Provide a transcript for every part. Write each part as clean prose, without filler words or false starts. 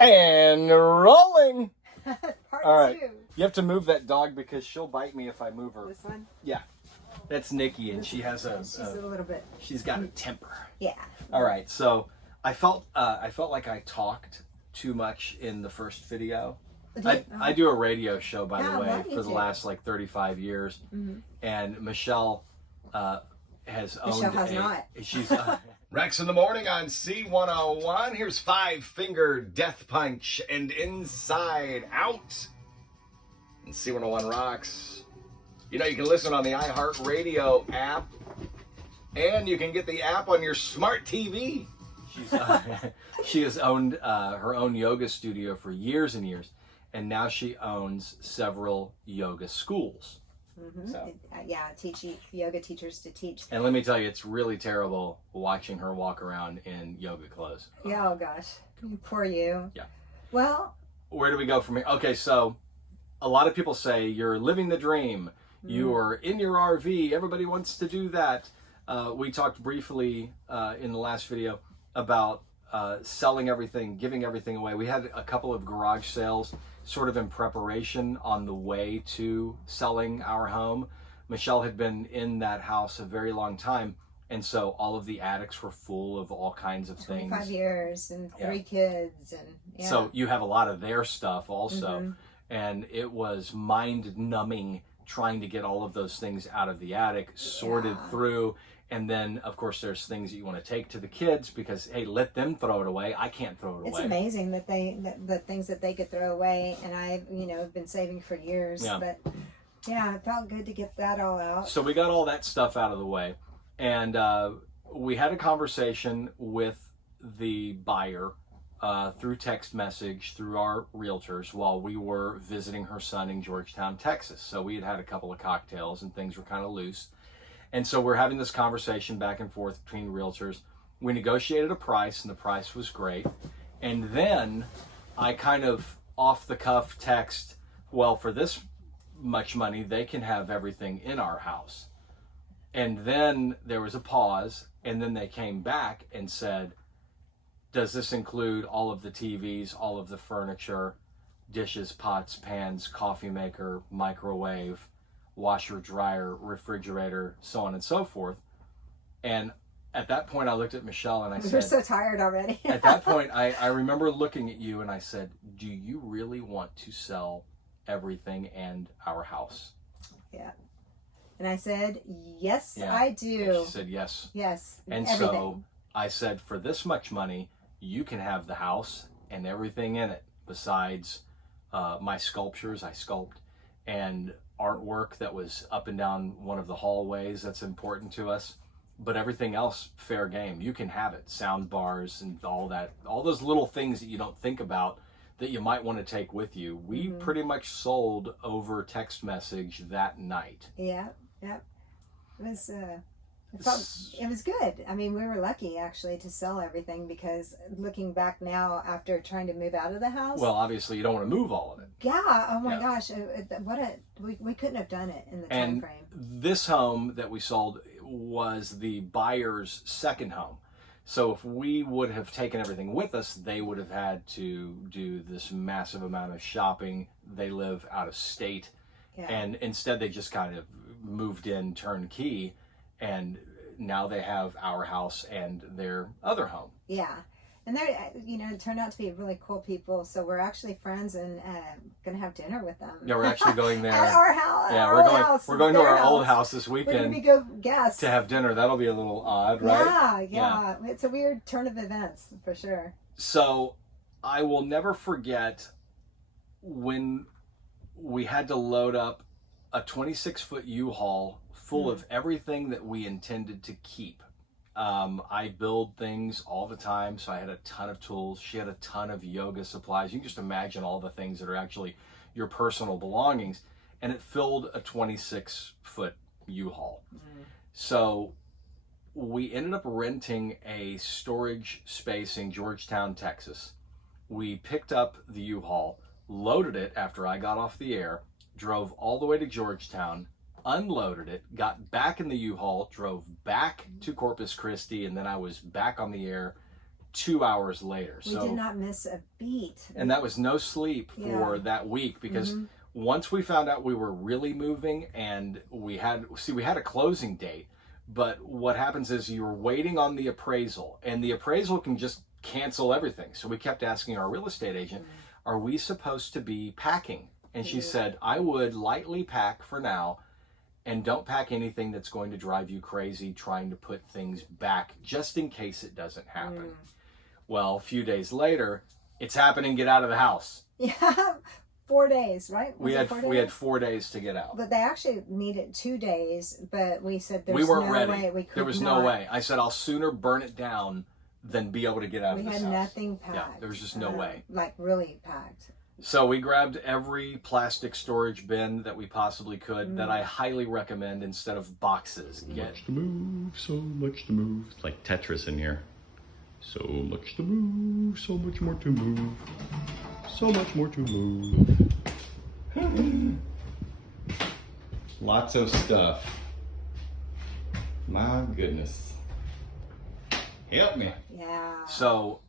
And rolling. Part All right. 2. You have to move that dog because she'll bite me if I move her. This one? Yeah. That's Nikki, and she has She's a little bit. she's got a temper. Yeah. All right. So I felt like I talked too much in the first video. I do a radio show, by the way, for the last like 35 years, and Michelle has owned. Michelle has not. She's Rex in the morning on C101. Here's Five Finger Death Punch and Inside Out. And C101 rocks. You know, you can listen on the iHeartRadio app, and you can get the app on your smart TV. She has owned her own yoga studio for years and years, and now she owns several yoga schools. So. Yeah, teach yoga teachers to teach. And let me tell you, it's really terrible watching her walk around in yoga clothes. Yeah, oh gosh, poor you. Yeah. Well, where do we go from here? Okay, so a lot of people say you're living the dream. You are in your RV. Everybody wants to do that. We talked briefly in the last video about selling everything, giving everything away. We had a couple of garage sales sort of in preparation on the way to selling our home. Michelle had been in that house a very long time, and so all of the attics were full of all kinds of 25 things. years and 3 kids, and So you have a lot of their stuff also, and it was mind-numbing trying to get all of those things out of the attic, sorted through. And then, of course, there's things that you want to take to the kids because, hey, let them throw it away. I can't throw it away. It's amazing that the things that they could throw away, and I've been saving for years. Yeah. But yeah, it felt good to get that all out. So we got all that stuff out of the way, and we had a conversation with the buyer through text message through our realtors while we were visiting her son in Georgetown, Texas. So we had a couple of cocktails and things were kind of loose. And so we're having this conversation back and forth between realtors. We negotiated a price, and the price was great. And then I kind of off the cuff text, well, for this much money, they can have everything in our house. And then there was a pause, and then they came back and said, does this include all of the TVs, all of the furniture, dishes, pots, pans, coffee maker, microwave, washer, dryer, refrigerator, so on and so forth? And at that point I looked at Michelle and I said, you're so tired already. at that point I remember looking at you and I said, do you really want to sell everything and our house? Yeah. And I said, yes, Yeah. I do. And she said yes. Yes. And everything. so I said, for this much money, you can have the house and everything in it besides my sculptures I sculpt, and artwork that was up and down one of the hallways that's important to us, but everything else fair game. You can have it. Sound bars and all that, all those little things that you don't think about that you might want to take with you. We pretty much sold over text message that night. Yeah. It was it was good. I mean, we were lucky actually to sell everything, because looking back now after trying to move out of the house. Well, obviously you don't want to move all of it. Yeah. Oh my gosh. We couldn't have done it in the time frame. This home that we sold was the buyer's second home. So if we would have taken everything with us, they would have had to do this massive amount of shopping. They live out of state. Yeah. And instead they just kind of moved in turnkey, and now they have our house and their other home. Yeah. And they're, it turned out to be really cool people. So we're actually friends and going to have dinner with them. Yeah, we're actually going there. At our house. Yeah, we're going to our old house this weekend. We go guests to have dinner. That'll be a little odd, right? Yeah. It's a weird turn of events for sure. So I will never forget when we had to load up a 26-foot U-Haul full of everything that we intended to keep. I build things all the time, so I had a ton of tools. She had a ton of yoga supplies. You can just imagine all the things that are actually your personal belongings, and it filled a 26-foot U-Haul. So we ended up renting a storage space in Georgetown, Texas. We picked up the U-Haul, loaded it after I got off the air, drove all the way to Georgetown, unloaded it, got back in the U-Haul, drove back to Corpus Christi, and then I was back on the air 2 hours later. We did not miss a beat. And that was no sleep for that week, because once we found out we were really moving, and we had a closing date, but what happens is you're waiting on the appraisal, and the appraisal can just cancel everything. So we kept asking our real estate agent, are we supposed to be packing? And she said, I would lightly pack for now, and don't pack anything that's going to drive you crazy trying to put things back just in case it doesn't happen. Well, a few days later, it's happening. Get out of the house. Yeah, 4 days, right? We had 4 days to get out. But they actually needed 2 days. But we said we weren't ready. Way we could. There was no way. I said I'll sooner burn it down than be able to get out of this house. We had nothing packed. Yeah, there was just no way. Like really packed. So we grabbed every plastic storage bin that we possibly could that I highly recommend instead of boxes. Much to move, so much to move. It's like Tetris in here. So much to move, so much more to move. So much more to move. Lots of stuff. My goodness. Help me. Yeah. So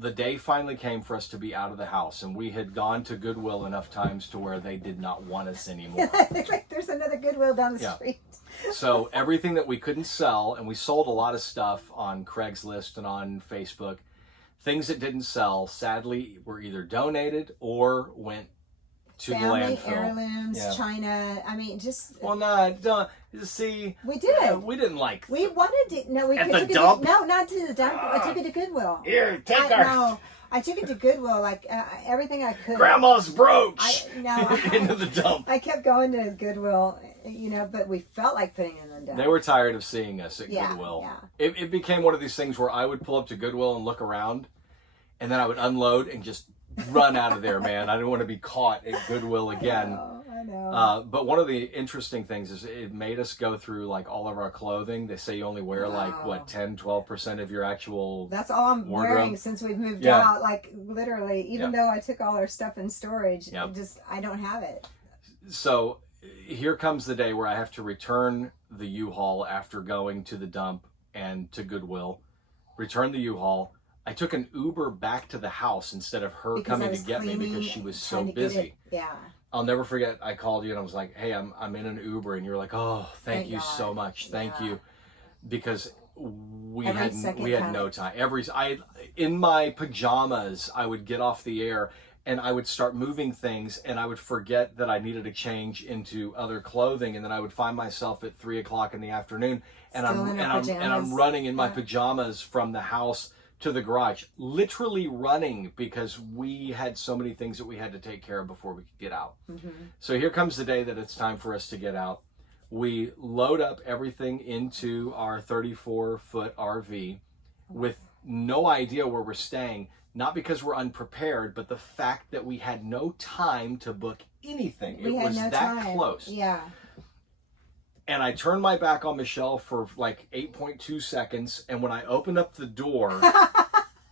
the day finally came for us to be out of the house, and we had gone to Goodwill enough times to where they did not want us anymore. Like there's another Goodwill down the street. So everything that we couldn't sell, and we sold a lot of stuff on Craigslist and on Facebook, things that didn't sell, sadly, were either donated or went to Family the landfill. Heirlooms, China. I mean, just. Well, don't see. We did. We didn't like. We wanted to. No, we at took the it dump. No, not to the dump. I took it to Goodwill. Here, take No, I took it to Goodwill. Like everything I could. Grandma's brooch. No, into the dump. I kept going to Goodwill, but we felt like putting it in the dump. They were tired of seeing us at Goodwill. Yeah. It became one of these things where I would pull up to Goodwill and look around, and then I would unload and just run out of there, man. I didn't want to be caught at Goodwill again. I know. But one of the interesting things is it made us go through like all of our clothing. They say you only wear like what 10-12% of your actual. That's all I'm wardrobe. wearing since we've moved out. Like literally, even Yeah. though I took all our stuff in storage, Yeah. I don't have it. So here comes the day where I have to return the U-Haul after going to the dump and to Goodwill. Return the U-Haul. I took an Uber back to the house instead of her coming to get me because she was so busy. Yeah. I'll never forget. I called you and I was like, "Hey, I'm in an Uber," and you're like, "Oh, thank you so much, thank you," because we had no time. In my pajamas, I would get off the air and I would start moving things, and I would forget that I needed to change into other clothing, and then I would find myself at 3:00 in the afternoon, and I'm running in my pajamas from the house to the garage, literally running because we had so many things that we had to take care of before we could get out. So here comes the day that it's time for us to get out. We load up everything into our 34-foot RV with no idea where we're staying, not because we're unprepared, but the fact that we had no time to book anything. It was that close. Yeah. And I turned my back on Michelle for like 8.2 seconds. And when I opened up the door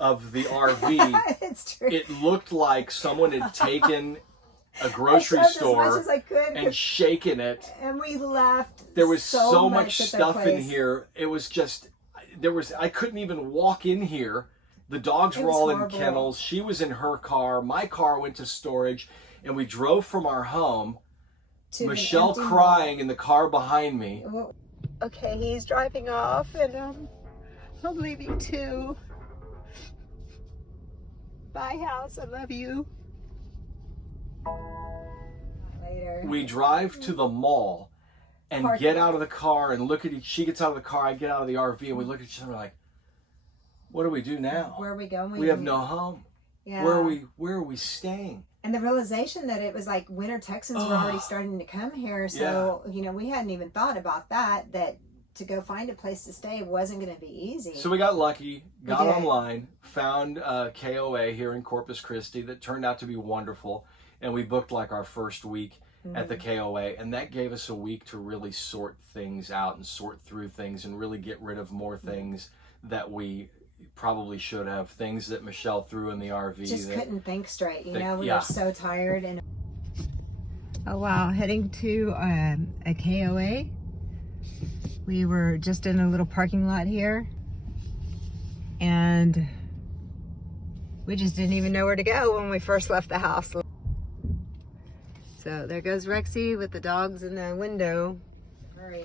of the RV, it's true. It looked like someone had taken a grocery store as much as I could, and shaken it. And we left. There was so much at stuff that in place. here. It was just, I couldn't even walk in here. The dogs were all in kennels. She was in her car. My car went to storage. And we drove from our home. Michelle crying in the car behind me. Okay, he's driving off, and I'm leaving too. Bye, house. I love you. Later. We drive to the mall and get out of the car and look at each. She gets out of the car. I get out of the RV, and we look at each other like, "What do we do now? Where are we going? We have no home. Yeah. Where are we staying?" And the realization that it was like winter Texans were already starting to come here. So, we hadn't even thought about that to go find a place to stay wasn't going to be easy. So we got lucky, got online, found a KOA here in Corpus Christi that turned out to be wonderful. And we booked like our first week at the KOA. And that gave us a week to really sort things out and sort through things and really get rid of more things that we probably should have, things that Michelle threw in the RV. Just couldn't think straight, we yeah. were so tired. And oh wow, heading to a KOA. We were just in a little parking lot here, and we just didn't even know where to go when we first left the house. So there goes Rexy with the dogs in the window.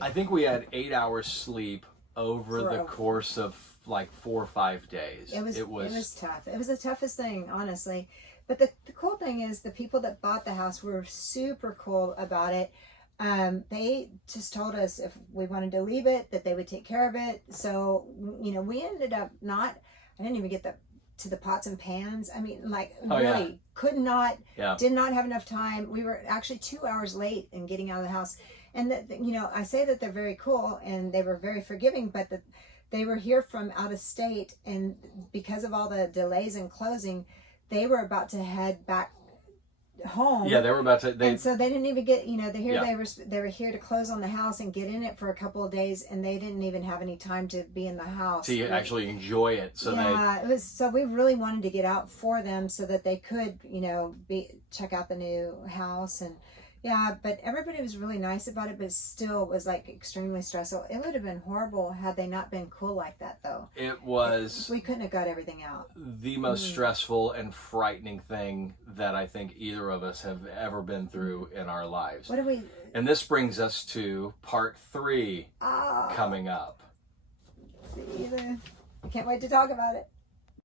I think we had 8 hours sleep over For the a- course of like 4 or 5 days. It was tough. It was the toughest thing, honestly. But the cool thing is the people that bought the house were super cool about it. They just told us if we wanted to leave it, that they would take care of it. So, you know, we ended up I didn't even get to the pots and pans. I mean, like, Oh, yeah. really could not, Yeah. did not have enough time. We were actually 2 hours late in getting out of the house. And, you know, I say that they're very cool and they were very forgiving, but they were here from out of state. And because of all the delays in closing, they were about to head back home. Yeah, they were about to. And so they didn't even get, you know, Yeah. they were here to close on the house and get in it for a couple of days, and they didn't even have any time to be in the house. to actually enjoy it. So It was, so we really wanted to get out for them so that they could, you know, check out the new house. And but everybody was really nice about it, but still was like extremely stressful. It would have been horrible had they not been cool like that, though. it was We couldn't have got everything out. the most stressful and frightening thing that I think either of us have ever been through in our lives. What do we? And this brings us to part 3 Oh, coming up. see, I can't wait to talk about it.